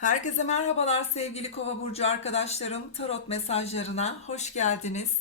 Herkese merhabalar sevgili Kova burcu arkadaşlarım. Tarot mesajlarına hoş geldiniz.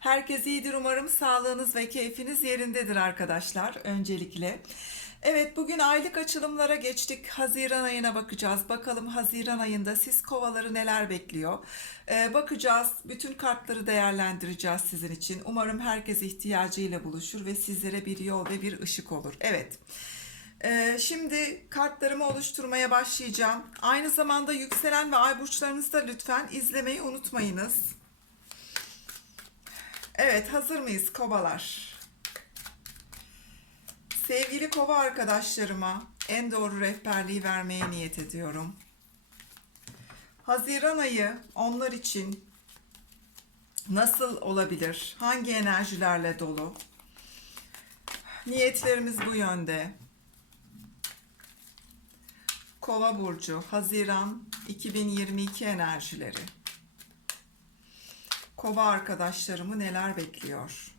Herkes iyidir umarım. Sağlığınız ve keyfiniz yerindedir arkadaşlar öncelikle. Evet bugün aylık açılımlara geçtik. Haziran ayına bakacağız. Bakalım Haziran ayında siz kovaları neler bekliyor? Ee, bakacağız. Bütün kartları değerlendireceğiz sizin için. Umarım herkes ihtiyacıyla buluşur ve sizlere bir yol ve bir ışık olur. Evet. Ee, şimdi kartlarımı oluşturmaya başlayacağım. Aynı zamanda yükselen ve ay burçlarınızı da lütfen izlemeyi unutmayınız. Evet, hazır mıyız kovalar? Sevgili kova arkadaşlarıma en doğru rehberliği vermeye niyet ediyorum. Haziran ayı onlar için nasıl olabilir? Hangi enerjilerle dolu? Niyetlerimiz bu yönde. Kova burcu Haziran 2022 enerjileri. Kova arkadaşlarımı neler bekliyor?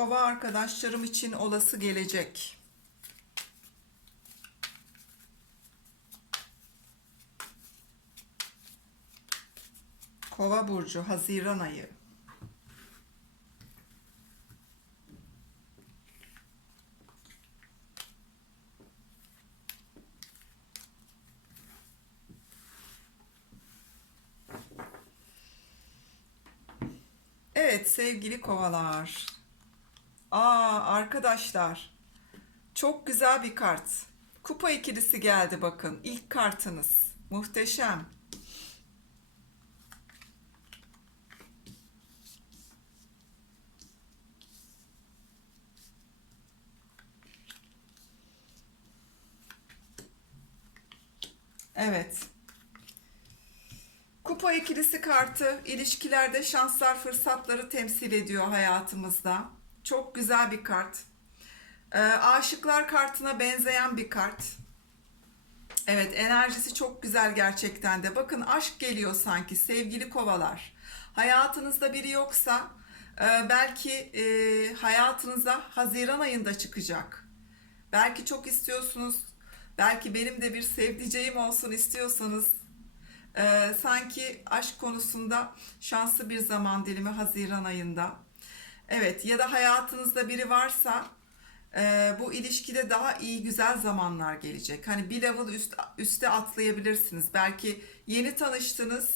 Kova arkadaşlarım için olası gelecek. Kova burcu Haziran ayı. Evet sevgili kovalar. Aa arkadaşlar. Çok güzel bir kart. Kupa ikilisi geldi bakın. İlk kartınız. Muhteşem. Evet. Kupa ikilisi kartı ilişkilerde şanslar, fırsatları temsil ediyor hayatımızda. Çok güzel bir kart. Ee, aşıklar kartına benzeyen bir kart. Evet enerjisi çok güzel gerçekten de. Bakın aşk geliyor sanki sevgili kovalar. Hayatınızda biri yoksa e, belki e, hayatınıza Haziran ayında çıkacak. Belki çok istiyorsunuz. Belki benim de bir sevdiceğim olsun istiyorsanız e, sanki aşk konusunda şanslı bir zaman dilimi Haziran ayında. Evet ya da hayatınızda biri varsa e, bu ilişkide daha iyi güzel zamanlar gelecek. Hani bir level üst, üste atlayabilirsiniz. Belki yeni tanıştınız.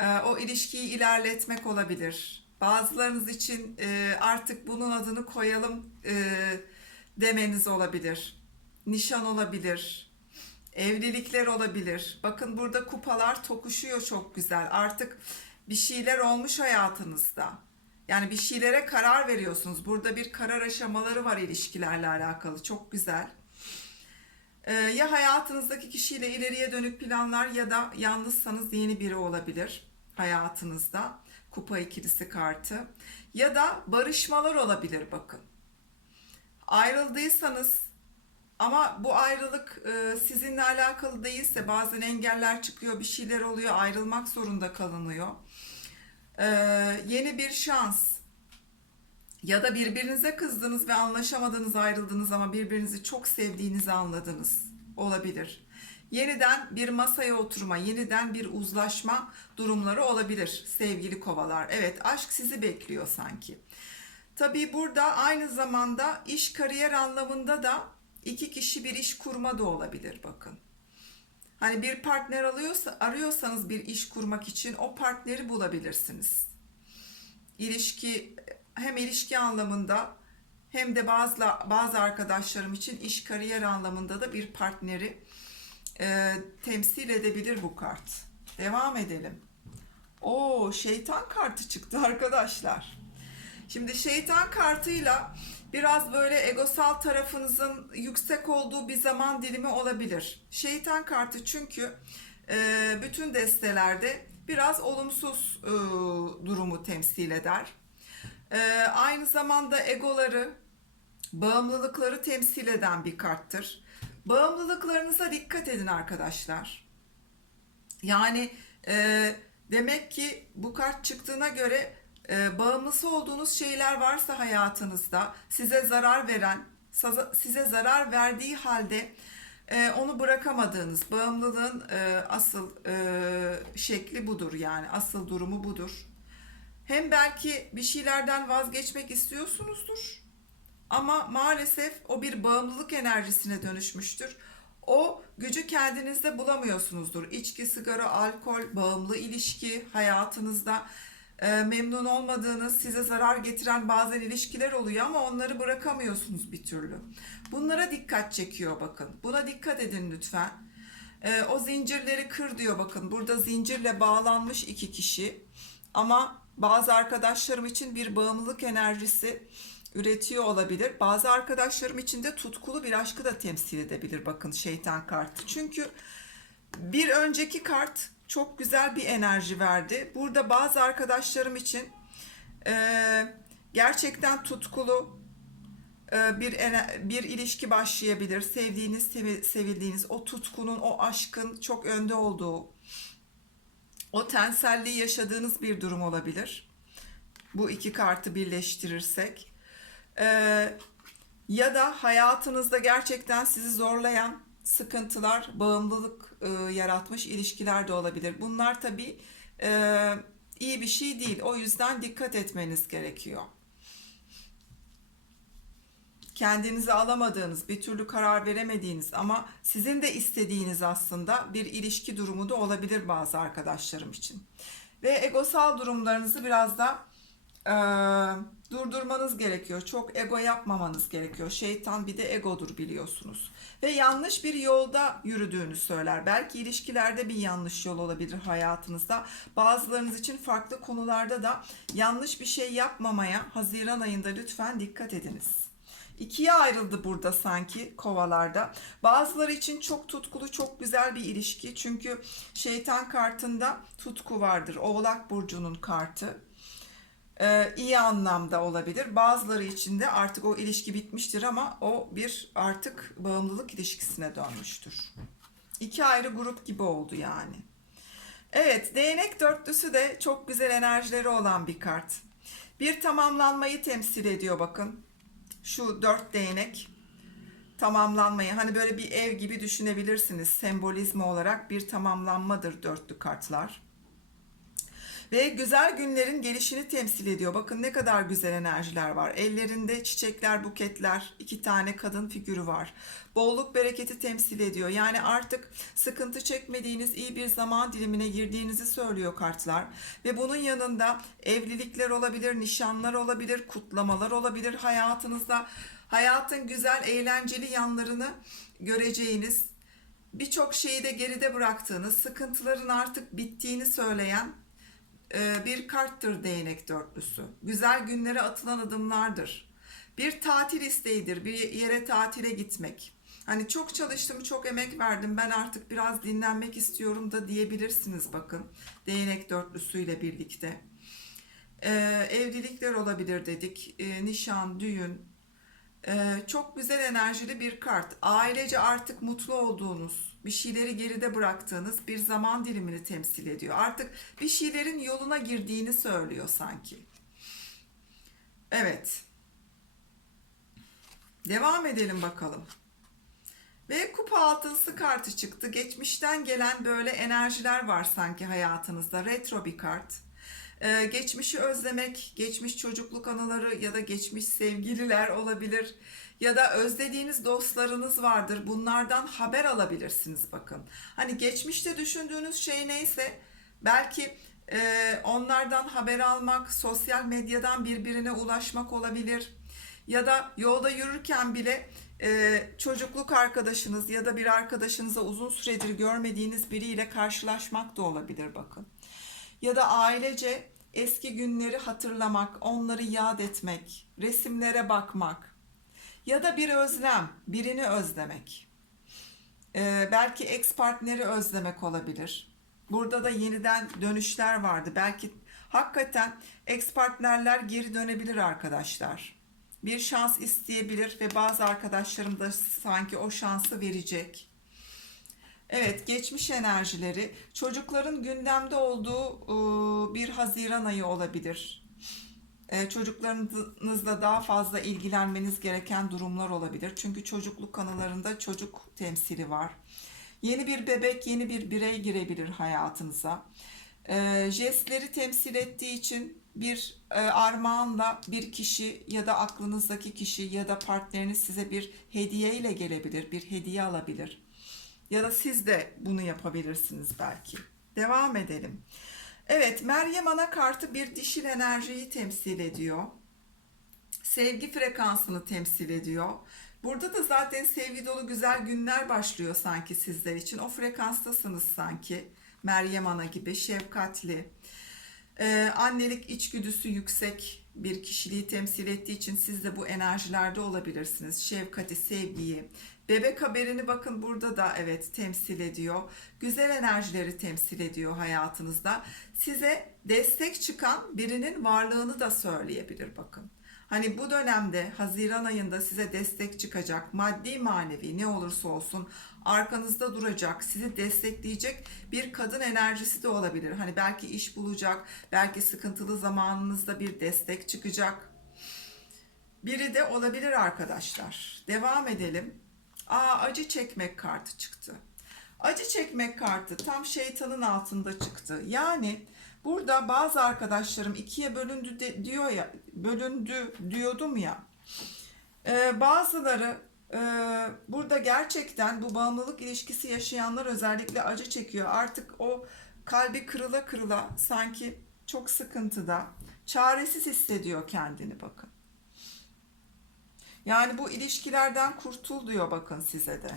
E, o ilişkiyi ilerletmek olabilir. Bazılarınız için e, artık bunun adını koyalım e, demeniz olabilir. Nişan olabilir. Evlilikler olabilir. Bakın burada kupalar tokuşuyor çok güzel. Artık bir şeyler olmuş hayatınızda. Yani bir şeylere karar veriyorsunuz. Burada bir karar aşamaları var ilişkilerle alakalı. Çok güzel. Ee, ya hayatınızdaki kişiyle ileriye dönük planlar ya da yalnızsanız yeni biri olabilir hayatınızda. Kupa ikilisi kartı. Ya da barışmalar olabilir bakın. Ayrıldıysanız ama bu ayrılık e, sizinle alakalı değilse bazen engeller çıkıyor, bir şeyler oluyor, ayrılmak zorunda kalınıyor. Ee, yeni bir şans ya da birbirinize kızdınız ve anlaşamadınız, ayrıldınız ama birbirinizi çok sevdiğinizi anladınız olabilir. Yeniden bir masaya oturma, yeniden bir uzlaşma durumları olabilir sevgili kovalar. Evet, aşk sizi bekliyor sanki. Tabii burada aynı zamanda iş kariyer anlamında da iki kişi bir iş kurma da olabilir bakın. Hani bir partner alıyorsa arıyorsanız bir iş kurmak için o partneri bulabilirsiniz. İlişki hem ilişki anlamında hem de bazı bazı arkadaşlarım için iş kariyer anlamında da bir partneri e, temsil edebilir bu kart. Devam edelim. O şeytan kartı çıktı arkadaşlar. Şimdi şeytan kartıyla biraz böyle egosal tarafınızın yüksek olduğu bir zaman dilimi olabilir. Şeytan kartı çünkü e, bütün destelerde biraz olumsuz e, durumu temsil eder. E, aynı zamanda egoları, bağımlılıkları temsil eden bir karttır. Bağımlılıklarınıza dikkat edin arkadaşlar. Yani demek ki bu kart çıktığına göre e, bağımlısı olduğunuz şeyler varsa hayatınızda size zarar veren, size zarar verdiği halde e, onu bırakamadığınız bağımlılığın e, asıl e, şekli budur yani asıl durumu budur. Hem belki bir şeylerden vazgeçmek istiyorsunuzdur ama maalesef o bir bağımlılık enerjisine dönüşmüştür. O gücü kendinizde bulamıyorsunuzdur. İçki, sigara, alkol, bağımlı ilişki hayatınızda memnun olmadığınız, size zarar getiren bazen ilişkiler oluyor ama onları bırakamıyorsunuz bir türlü. Bunlara dikkat çekiyor bakın. Buna dikkat edin lütfen. E, o zincirleri kır diyor bakın. Burada zincirle bağlanmış iki kişi. Ama bazı arkadaşlarım için bir bağımlılık enerjisi üretiyor olabilir. Bazı arkadaşlarım için de tutkulu bir aşkı da temsil edebilir bakın şeytan kartı. Çünkü bir önceki kart çok güzel bir enerji verdi. Burada bazı arkadaşlarım için eee, gerçekten tutkulu eee, bir bir ilişki başlayabilir. Sevdiğiniz, sevi- sevildiğiniz o tutkunun, o aşkın çok önde olduğu, o tenselliği yaşadığınız bir durum olabilir. Bu iki kartı birleştirirsek. Ee, ya da hayatınızda gerçekten sizi zorlayan sıkıntılar, bağımlılık e, yaratmış ilişkiler de olabilir. Bunlar tabii e, iyi bir şey değil. O yüzden dikkat etmeniz gerekiyor. Kendinizi alamadığınız, bir türlü karar veremediğiniz ama sizin de istediğiniz aslında bir ilişki durumu da olabilir bazı arkadaşlarım için. Ve egosal durumlarınızı biraz da e, durdurmanız gerekiyor. Çok ego yapmamanız gerekiyor. Şeytan bir de egodur biliyorsunuz. Ve yanlış bir yolda yürüdüğünü söyler. Belki ilişkilerde bir yanlış yol olabilir hayatınızda. Bazılarınız için farklı konularda da yanlış bir şey yapmamaya Haziran ayında lütfen dikkat ediniz. İkiye ayrıldı burada sanki kovalarda. Bazıları için çok tutkulu, çok güzel bir ilişki. Çünkü şeytan kartında tutku vardır. Oğlak burcunun kartı. Ee, iyi anlamda olabilir. Bazıları için de artık o ilişki bitmiştir ama o bir artık bağımlılık ilişkisine dönmüştür. İki ayrı grup gibi oldu yani. Evet, değnek dörtlüsü de çok güzel enerjileri olan bir kart. Bir tamamlanmayı temsil ediyor bakın. Şu dört değnek tamamlanmayı hani böyle bir ev gibi düşünebilirsiniz. Sembolizmi olarak bir tamamlanmadır dörtlü kartlar. Ve güzel günlerin gelişini temsil ediyor. Bakın ne kadar güzel enerjiler var. Ellerinde çiçekler, buketler, iki tane kadın figürü var. Bolluk bereketi temsil ediyor. Yani artık sıkıntı çekmediğiniz iyi bir zaman dilimine girdiğinizi söylüyor kartlar. Ve bunun yanında evlilikler olabilir, nişanlar olabilir, kutlamalar olabilir hayatınızda. Hayatın güzel, eğlenceli yanlarını göreceğiniz, birçok şeyi de geride bıraktığınız, sıkıntıların artık bittiğini söyleyen bir karttır değnek dörtlüsü. Güzel günlere atılan adımlardır. Bir tatil isteğidir, bir yere tatile gitmek. Hani çok çalıştım, çok emek verdim, ben artık biraz dinlenmek istiyorum da diyebilirsiniz bakın. Değnek dörtlüsüyle birlikte. E, evlilikler olabilir dedik, e, nişan, düğün, ee, çok güzel enerjili bir kart. Ailece artık mutlu olduğunuz, bir şeyleri geride bıraktığınız bir zaman dilimini temsil ediyor. Artık bir şeylerin yoluna girdiğini söylüyor sanki. Evet. Devam edelim bakalım. Ve kupa altısı kartı çıktı. Geçmişten gelen böyle enerjiler var sanki hayatınızda. Retro bir kart. Ee, geçmişi özlemek, geçmiş çocukluk anıları ya da geçmiş sevgililer olabilir. Ya da özlediğiniz dostlarınız vardır. Bunlardan haber alabilirsiniz bakın. Hani geçmişte düşündüğünüz şey neyse belki e, onlardan haber almak, sosyal medyadan birbirine ulaşmak olabilir. Ya da yolda yürürken bile e, çocukluk arkadaşınız ya da bir arkadaşınıza uzun süredir görmediğiniz biriyle karşılaşmak da olabilir bakın ya da ailece eski günleri hatırlamak, onları yad etmek, resimlere bakmak ya da bir özlem, birini özlemek. Ee, belki ex partneri özlemek olabilir. Burada da yeniden dönüşler vardı. Belki hakikaten ex partnerler geri dönebilir arkadaşlar. Bir şans isteyebilir ve bazı arkadaşlarım da sanki o şansı verecek. Evet, geçmiş enerjileri, çocukların gündemde olduğu e, bir Haziran ayı olabilir. E, Çocuklarınızla daha fazla ilgilenmeniz gereken durumlar olabilir. Çünkü çocukluk anılarında çocuk temsili var. Yeni bir bebek, yeni bir birey girebilir hayatınıza. E, Jestleri temsil ettiği için bir e, armağanla bir kişi ya da aklınızdaki kişi ya da partneriniz size bir hediye ile gelebilir, bir hediye alabilir. Ya da siz de bunu yapabilirsiniz belki. Devam edelim. Evet, Meryem Ana kartı bir dişil enerjiyi temsil ediyor. Sevgi frekansını temsil ediyor. Burada da zaten sevgi dolu güzel günler başlıyor sanki sizler için. O frekanstasınız sanki. Meryem Ana gibi şefkatli, ee, annelik içgüdüsü yüksek bir kişiliği temsil ettiği için siz de bu enerjilerde olabilirsiniz. Şefkati, sevgiyi. Bebek haberini bakın burada da evet temsil ediyor. Güzel enerjileri temsil ediyor hayatınızda. Size destek çıkan birinin varlığını da söyleyebilir bakın. Hani bu dönemde Haziran ayında size destek çıkacak, maddi manevi ne olursa olsun arkanızda duracak, sizi destekleyecek bir kadın enerjisi de olabilir. Hani belki iş bulacak, belki sıkıntılı zamanınızda bir destek çıkacak. Biri de olabilir arkadaşlar. Devam edelim. Aa acı çekmek kartı çıktı. Acı çekmek kartı tam şeytanın altında çıktı. Yani burada bazı arkadaşlarım ikiye bölündü de, diyor ya, bölündü diyordum ya. Ee, bazıları e, burada gerçekten bu bağımlılık ilişkisi yaşayanlar özellikle acı çekiyor. Artık o kalbi kırıla kırıla sanki çok sıkıntıda, çaresiz hissediyor kendini bakın. Yani bu ilişkilerden kurtul diyor bakın size de.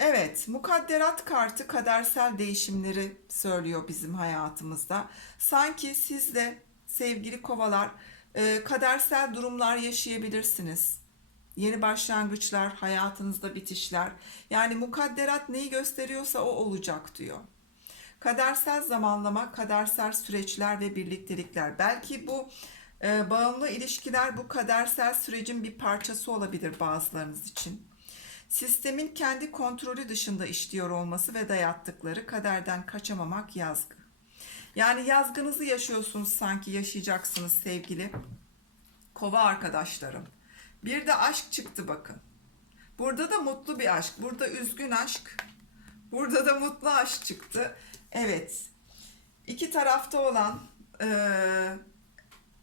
Evet, mukadderat kartı kadersel değişimleri söylüyor bizim hayatımızda. Sanki siz de sevgili kovalar e, kadersel durumlar yaşayabilirsiniz. Yeni başlangıçlar, hayatınızda bitişler. Yani mukadderat neyi gösteriyorsa o olacak diyor. Kadersel zamanlama, kadersel süreçler ve birliktelikler. Belki bu e, bağımlı ilişkiler bu kadersel sürecin bir parçası olabilir bazılarınız için. Sistemin kendi kontrolü dışında işliyor olması ve dayattıkları kaderden kaçamamak yazgı. Yani yazgınızı yaşıyorsunuz sanki yaşayacaksınız sevgili kova arkadaşlarım. Bir de aşk çıktı bakın. Burada da mutlu bir aşk. Burada üzgün aşk. Burada da mutlu aşk çıktı. Evet. İki tarafta olan eee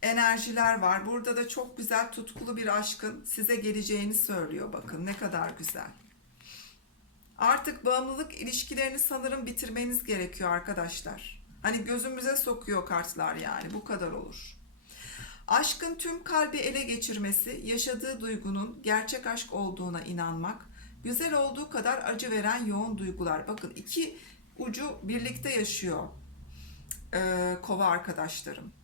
enerjiler var. Burada da çok güzel tutkulu bir aşkın size geleceğini söylüyor bakın ne kadar güzel. Artık bağımlılık ilişkilerini sanırım bitirmeniz gerekiyor arkadaşlar. Hani gözümüze sokuyor kartlar yani bu kadar olur. Aşkın tüm kalbi ele geçirmesi, yaşadığı duygunun gerçek aşk olduğuna inanmak, güzel olduğu kadar acı veren yoğun duygular. Bakın iki ucu birlikte yaşıyor ee, kova arkadaşlarım.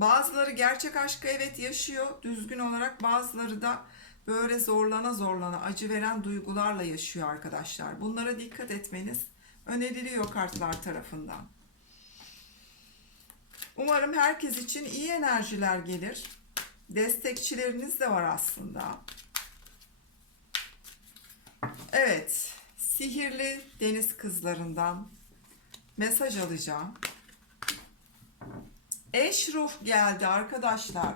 Bazıları gerçek aşkı evet yaşıyor düzgün olarak bazıları da böyle zorlana zorlana acı veren duygularla yaşıyor arkadaşlar. Bunlara dikkat etmeniz öneriliyor kartlar tarafından. Umarım herkes için iyi enerjiler gelir. Destekçileriniz de var aslında. Evet, sihirli deniz kızlarından mesaj alacağım. Eş ruh geldi arkadaşlar.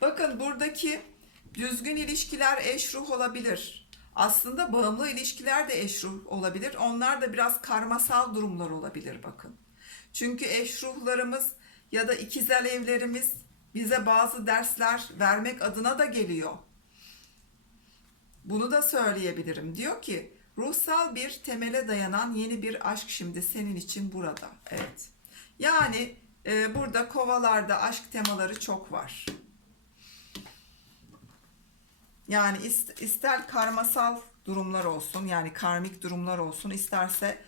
Bakın buradaki düzgün ilişkiler eş ruh olabilir. Aslında bağımlı ilişkiler de eş ruh olabilir. Onlar da biraz karmasal durumlar olabilir bakın. Çünkü eş ruhlarımız ya da ikizel evlerimiz bize bazı dersler vermek adına da geliyor. Bunu da söyleyebilirim. Diyor ki ruhsal bir temele dayanan yeni bir aşk şimdi senin için burada. Evet. Yani ee, burada kovalarda aşk temaları çok var. Yani ister karmasal durumlar olsun yani karmik durumlar olsun isterse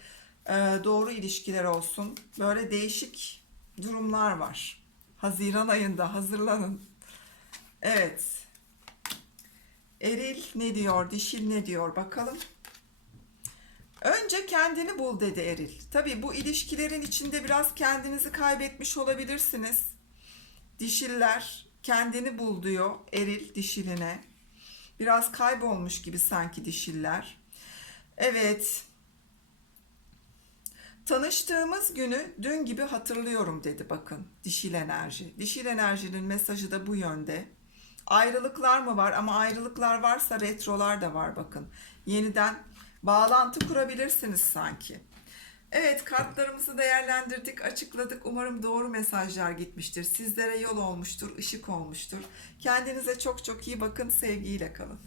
e, doğru ilişkiler olsun böyle değişik durumlar var. Haziran ayında hazırlanın. Evet. Eril ne diyor, dişil ne diyor bakalım. Önce kendini bul dedi Eril. Tabii bu ilişkilerin içinde biraz kendinizi kaybetmiş olabilirsiniz. Dişiller kendini bul diyor Eril dişiline. Biraz kaybolmuş gibi sanki dişiller. Evet. Tanıştığımız günü dün gibi hatırlıyorum dedi bakın dişil enerji. Dişil enerjinin mesajı da bu yönde. Ayrılıklar mı var ama ayrılıklar varsa retrolar da var bakın. Yeniden bağlantı kurabilirsiniz sanki. Evet kartlarımızı değerlendirdik, açıkladık. Umarım doğru mesajlar gitmiştir. Sizlere yol olmuştur, ışık olmuştur. Kendinize çok çok iyi bakın, sevgiyle kalın.